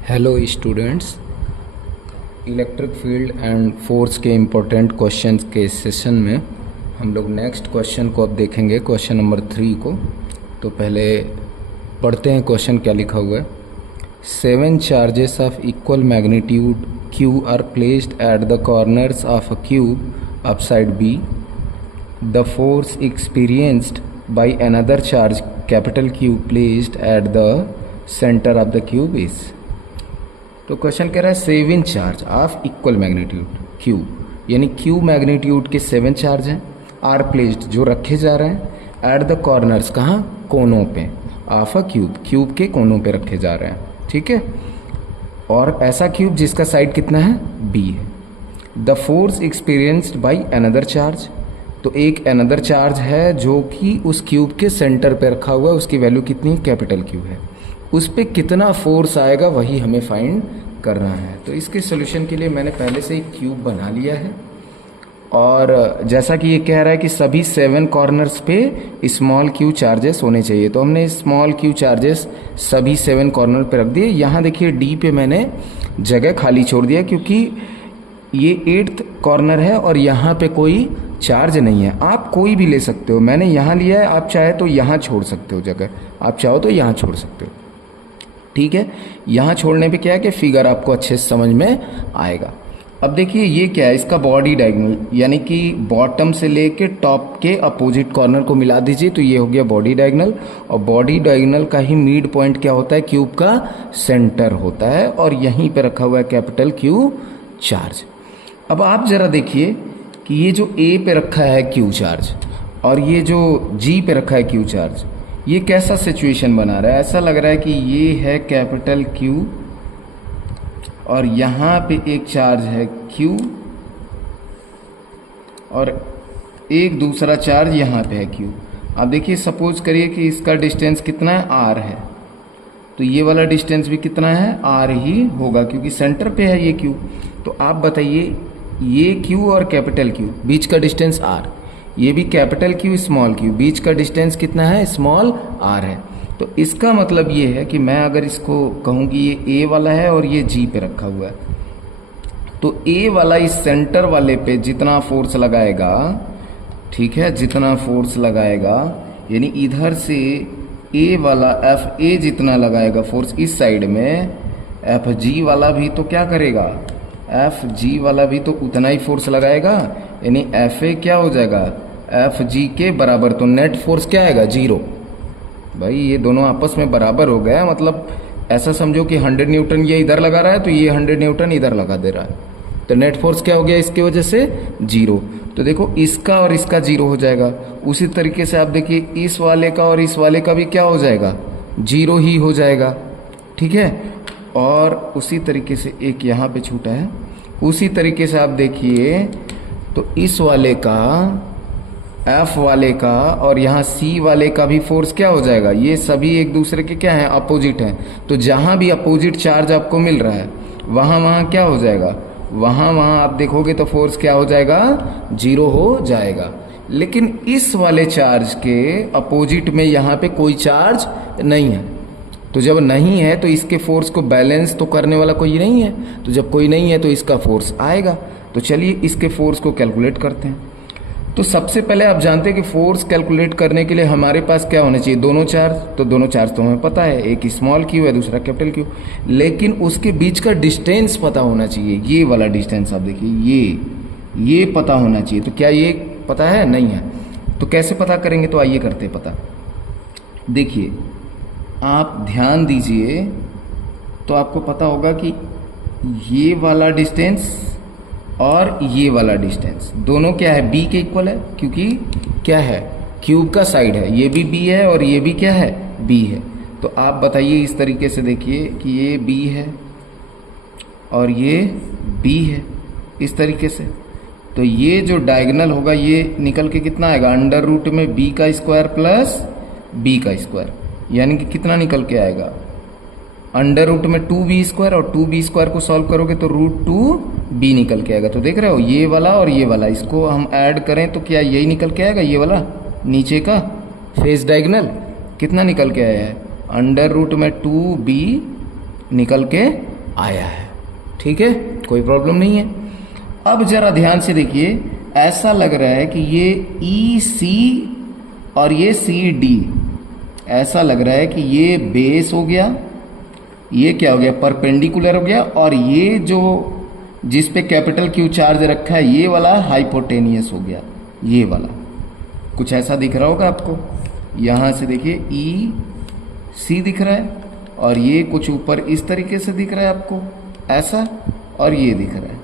Hello students, electric field and force के important questions के session में हम लोग नेक्स्ट क्वेश्चन को अब देखेंगे, क्वेश्चन नंबर 3 को। तो पहले पढ़ते हैं क्वेश्चन क्या लिखा हुआ है। 7 charges of equal magnitude Q are placed at the corners of a cube of side B. The force experienced by another charge capital Q placed at the center of the cube is. तो question कह रहा है 7 charge of equal magnitude Q, यानी Q magnitude के 7 charge हैं are placed, जो रखे जा रहे हैं एट द कॉर्नर्स, कहाँ, कोनों पे, ऑफ अ क्यूब, क्यूब के कोनों पे रखे जा रहे हैं, ठीक है। और ऐसा क्यूब जिसका साइड कितना है, B है। The force experienced by another charge, तो एक अनदर चार्ज है जो कि उस क्यूब के सेंटर पे रखा हुआ है, उसकी वैल्यू कितनी, कैपिटल क्यू है। उस पर कितना फोर्स आएगा वही हमें फाइंड करना है। तो इसके सोल्यूशन के लिए मैंने पहले से ही क्यूब बना लिया है, और जैसा कि ये कह रहा है कि सभी 7 कॉर्नर्स पे स्मॉल क्यू चार्जेस होने चाहिए, तो हमने स्मॉल क्यू चार्जेस सभी 7 कॉर्नर पे रख दिए। यहाँ देखिए डी पे मैंने जगह खाली छोड़ दिया क्योंकि ये 8th कॉर्नर है और यहाँ पे कोई चार्ज नहीं है। आप कोई भी ले सकते हो, मैंने यहाँ लिया है, आप चाहे तो यहाँ छोड़ सकते हो जगह, आप चाहो तो यहाँ छोड़ सकते हो, ठीक है। यहाँ छोड़ने पे क्या है कि फिगर आपको अच्छे से समझ में आएगा। अब देखिए ये क्या है, इसका बॉडी डायगोनल, यानी कि बॉटम से लेके टॉप के अपोजिट कॉर्नर को मिला दीजिए, तो ये हो गया बॉडी डायगोनल। और बॉडी डायगोनल का ही मिड पॉइंट क्या होता है, क्यूब का सेंटर होता है, और यहीं पे रखा हुआ है कैपिटल क्यू चार्ज। अब आप जरा देखिए कि ये जो ए पे रखा है क्यू चार्ज और ये जो जी पे रखा है क्यू चार्ज, ये कैसा सिचुएशन बना रहा है। ऐसा लग रहा है कि ये है कैपिटल क्यू और यहाँ पे एक चार्ज है क्यू और एक दूसरा चार्ज यहाँ पे है क्यू। अब देखिए सपोज करिए कि इसका डिस्टेंस कितना है, आर है, तो ये वाला डिस्टेंस भी कितना है, आर ही होगा क्योंकि सेंटर पे है ये क्यू। तो आप बताइए ये क्यू और कैपिटल क्यू बीच का डिस्टेंस आर, ये भी कैपिटल क्यू स्मॉल क्यू, बीच का डिस्टेंस कितना है, स्मॉल आर है। तो इसका मतलब ये है कि मैं अगर इसको कहूँ कि ये ए वाला है और ये जी पे रखा हुआ है, तो ए वाला इस सेंटर वाले पे जितना फोर्स लगाएगा, ठीक है, जितना फोर्स लगाएगा, यानी इधर से ए वाला एफ ए जितना लगाएगा फोर्स इस साइड में, एफ जी वाला भी तो क्या करेगा, एफ जी वाला भी तो उतना ही फोर्स लगाएगा, यानी एफ ए क्या हो जाएगा, एफ जी के बराबर। तो नेट फोर्स क्या आएगा, 0। भाई ये दोनों आपस में बराबर हो गया, मतलब ऐसा समझो कि 100 न्यूटन ये इधर लगा रहा है तो ये 100 न्यूटन इधर लगा दे रहा है, तो नेट फोर्स क्या हो गया इसकी वजह से, 0। तो देखो इसका और इसका 0 हो जाएगा। उसी तरीके से आप देखिए इस वाले का और इस वाले का भी क्या हो जाएगा, 0 ही हो जाएगा, ठीक है। और उसी तरीके से एक यहाँ पे छूटा है, उसी तरीके से आप देखिए तो इस वाले का, एफ वाले का और यहाँ सी वाले का भी फोर्स क्या हो जाएगा, ये सभी एक दूसरे के क्या हैं, अपोजिट हैं। तो जहाँ भी अपोजिट चार्ज आपको मिल रहा है वहाँ क्या हो जाएगा, वहाँ आप देखोगे तो फोर्स क्या हो जाएगा, 0 हो जाएगा। लेकिन इस वाले चार्ज के अपोजिट में यहाँ पे कोई चार्ज नहीं है, तो जब नहीं है तो इसके फोर्स को बैलेंस तो करने वाला कोई नहीं है, तो जब कोई नहीं है तो इसका फोर्स आएगा। तो चलिए इसके फोर्स को कैलकुलेट करते हैं। तो सबसे पहले आप जानते हैं कि फोर्स कैलकुलेट करने के लिए हमारे पास क्या होना चाहिए, दोनों चार्ज। तो दोनों चार्ज तो हमें पता है, एक स्मॉल क्यू है दूसरा कैपिटल क्यू, लेकिन उसके बीच का डिस्टेंस पता होना चाहिए। ये वाला डिस्टेंस आप देखिए, ये पता होना चाहिए। तो क्या ये पता है, नहीं है, तो कैसे पता करेंगे, तो आइए करते हैं पता। देखिए आप ध्यान दीजिए तो आपको पता होगा कि ये वाला डिस्टेंस और ये वाला डिस्टेंस दोनों क्या है, b के इक्वल है, क्योंकि क्या है, क्यूब का साइड है, ये भी b है और ये भी क्या है, b है। तो आप बताइए इस तरीके से देखिए कि ये b है और ये b है, इस तरीके से। तो ये जो डायगोनल होगा ये निकल के कितना आएगा, अंडर रूट में b का स्क्वायर प्लस b का स्क्वायर, यानी कि कितना निकल के आएगा, अंडर रूट में 2b स्क्वायर, और 2b स्क्वायर को सॉल्व करोगे तो √2b निकल के आएगा। तो देख रहे हो ये वाला और ये वाला, इसको हम ऐड करें तो क्या यही निकल के आएगा, ये वाला नीचे का फेस डायगोनल कितना निकल के आया है, अंडर रूट में 2b निकल के आया है। ठीक है, कोई प्रॉब्लम नहीं है। अब जरा ध्यान से देखिए, ऐसा लग रहा है कि ये EC और ये CD, ऐसा लग रहा है कि ये बेस हो गया, ये क्या हो गया, परपेंडिकुलर हो गया, और ये जो जिस पे कैपिटल Q चार्ज रखा है ये वाला हाइपोटेनियस हो गया, ये वाला कुछ ऐसा दिख रहा होगा आपको। यहाँ से देखिए EC दिख रहा है, और ये कुछ ऊपर इस तरीके से दिख रहा है आपको ऐसा, और ये दिख रहा है।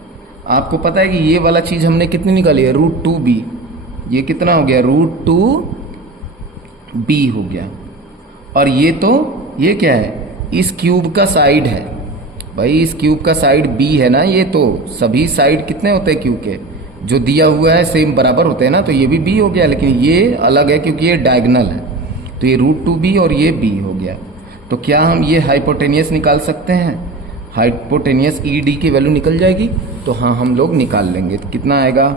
आपको पता है कि ये वाला चीज हमने कितनी निकाली है, √2b। ये कितना हो गया, √2b हो गया। और ये तो ये क्या है, इस क्यूब का साइड है भाई, इस क्यूब का साइड b है ना। ये तो सभी साइड कितने होते हैं क्यूब के, जो दिया हुआ है सेम बराबर होते हैं ना, तो ये भी b हो गया, लेकिन ये अलग है क्योंकि ये डायगोनल है, तो ये √2b और ये b हो गया। तो क्या हम ये हाइपोटेनियस निकाल सकते हैं, हाइपोटेनियस ED की वैल्यू निकल जाएगी। तो हाँ, हम लोग निकाल लेंगे। तो कितना आएगा,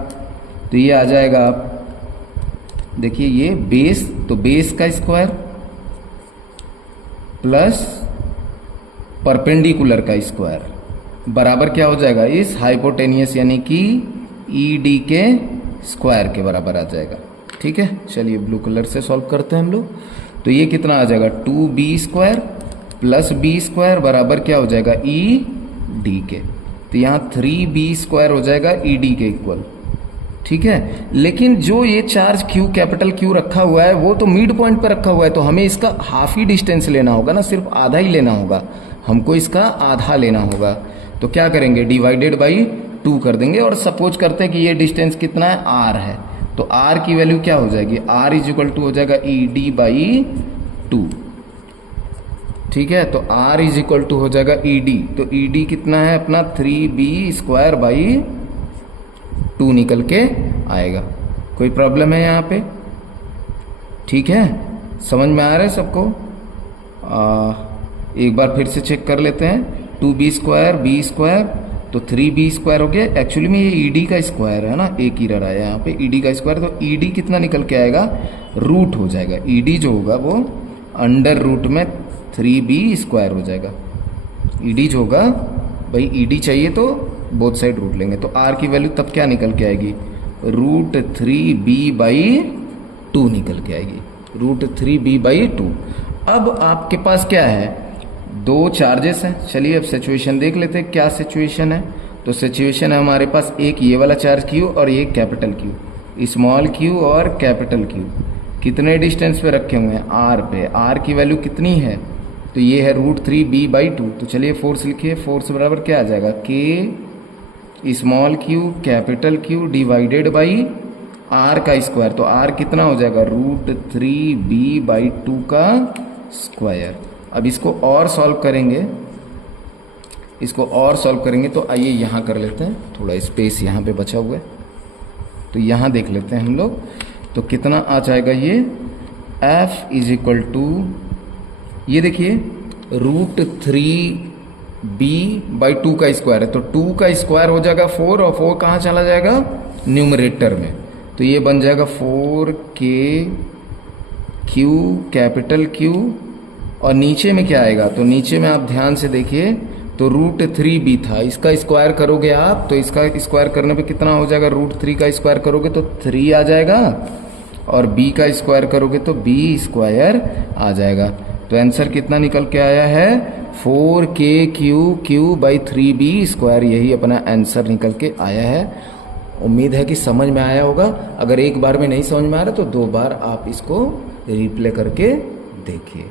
तो ये आ जाएगा, आप देखिए ये बेस, तो बेस का स्क्वायर प्लस परपेंडिकुलर का स्क्वायर बराबर क्या हो जाएगा, इस हाइपोटेनियस यानी कि ED के स्क्वायर के बराबर आ जाएगा। ठीक है, चलिए ब्लू कलर से सॉल्व करते हैं हम लोग। तो ये कितना आ जाएगा, 2b² प्लस b² बराबर क्या हो जाएगा, ED के। तो यहाँ 3b² हो जाएगा ED के इक्वल। ठीक है, लेकिन जो ये चार्ज Q, कैपिटल Q रखा हुआ है, वो तो मिड पॉइंट पर रखा हुआ है, तो हमें इसका हाफ ही डिस्टेंस लेना होगा ना, सिर्फ आधा ही लेना होगा, हमको इसका आधा लेना होगा। तो क्या करेंगे, डिवाइडेड बाई 2 कर देंगे, और सपोज करते हैं कि ये डिस्टेंस कितना है, R है। तो R की वैल्यू क्या हो जाएगी, R इक्वल टू हो जाएगा ED/2। ठीक है, तो R इक्वल टू हो जाएगा ED, तो ED कितना है अपना 3b²/2 निकल के आएगा। कोई प्रॉब्लम है यहाँ पे, ठीक है, समझ में आ रहा है सबको। एक बार फिर से चेक कर लेते हैं, 2b² b² तो 3b² हो गया। एक्चुअली में ये ED का स्क्वायर है ना, एक ही रहा है यहाँ पे ED का स्क्वायर, तो ED कितना निकल के आएगा, रूट हो जाएगा। ED जो होगा वो अंडर रूट में 3b² हो जाएगा। ED जो होगा भाई, ED चाहिए तो बोथ साइड रूट लेंगे, तो R की वैल्यू तब क्या निकल के आएगी, √3b/2 निकल के आएगी, √3b/2। अब आपके पास क्या है, दो चार्जेस हैं। चलिए अब सिचुएशन देख लेते हैं, क्या सिचुएशन है। तो सिचुएशन है हमारे पास, एक ये वाला चार्ज Q और एक कैपिटल Q, स्मॉल q और कैपिटल Q कितने डिस्टेंस पे रखे हुए हैं, R पे। R की वैल्यू कितनी है, तो ये है √3b/2। तो चलिए फोर्स लिखिए, फोर्स बराबर क्या आ जाएगा, K small q capital Q divided by R का स्क्वायर। तो R कितना हो जाएगा, √3b/2 का स्क्वायर। अब इसको और सॉल्व करेंगे, इसको और सॉल्व करेंगे, तो आइए यहाँ कर लेते हैं, थोड़ा स्पेस यहाँ पे बचा हुआ है, तो यहाँ देख लेते हैं हम लोग। तो कितना आ जाएगा ये, F इक्वल टू, ये देखिए √3b/2 का स्क्वायर है, तो 2 का स्क्वायर हो जाएगा 4, और 4 कहाँ चला जाएगा, न्यूमरेटर में। तो ये बन जाएगा 4k Q कैपिटल Q, और नीचे में क्या आएगा, तो नीचे में आप ध्यान से देखिए, तो √3b था, इसका स्क्वायर करोगे आप, तो इसका स्क्वायर करने पे कितना हो जाएगा, √3 का स्क्वायर करोगे तो 3 आ जाएगा, और b का स्क्वायर करोगे तो b² आ जाएगा। तो आंसर कितना निकल के आया है, 4kQ/3b²। यही अपना आंसर निकल के आया है। उम्मीद है कि समझ में आया होगा। अगर एक बार में नहीं समझ में आ रहा तो 2 बार आप इसको रिप्ले करके देखिए।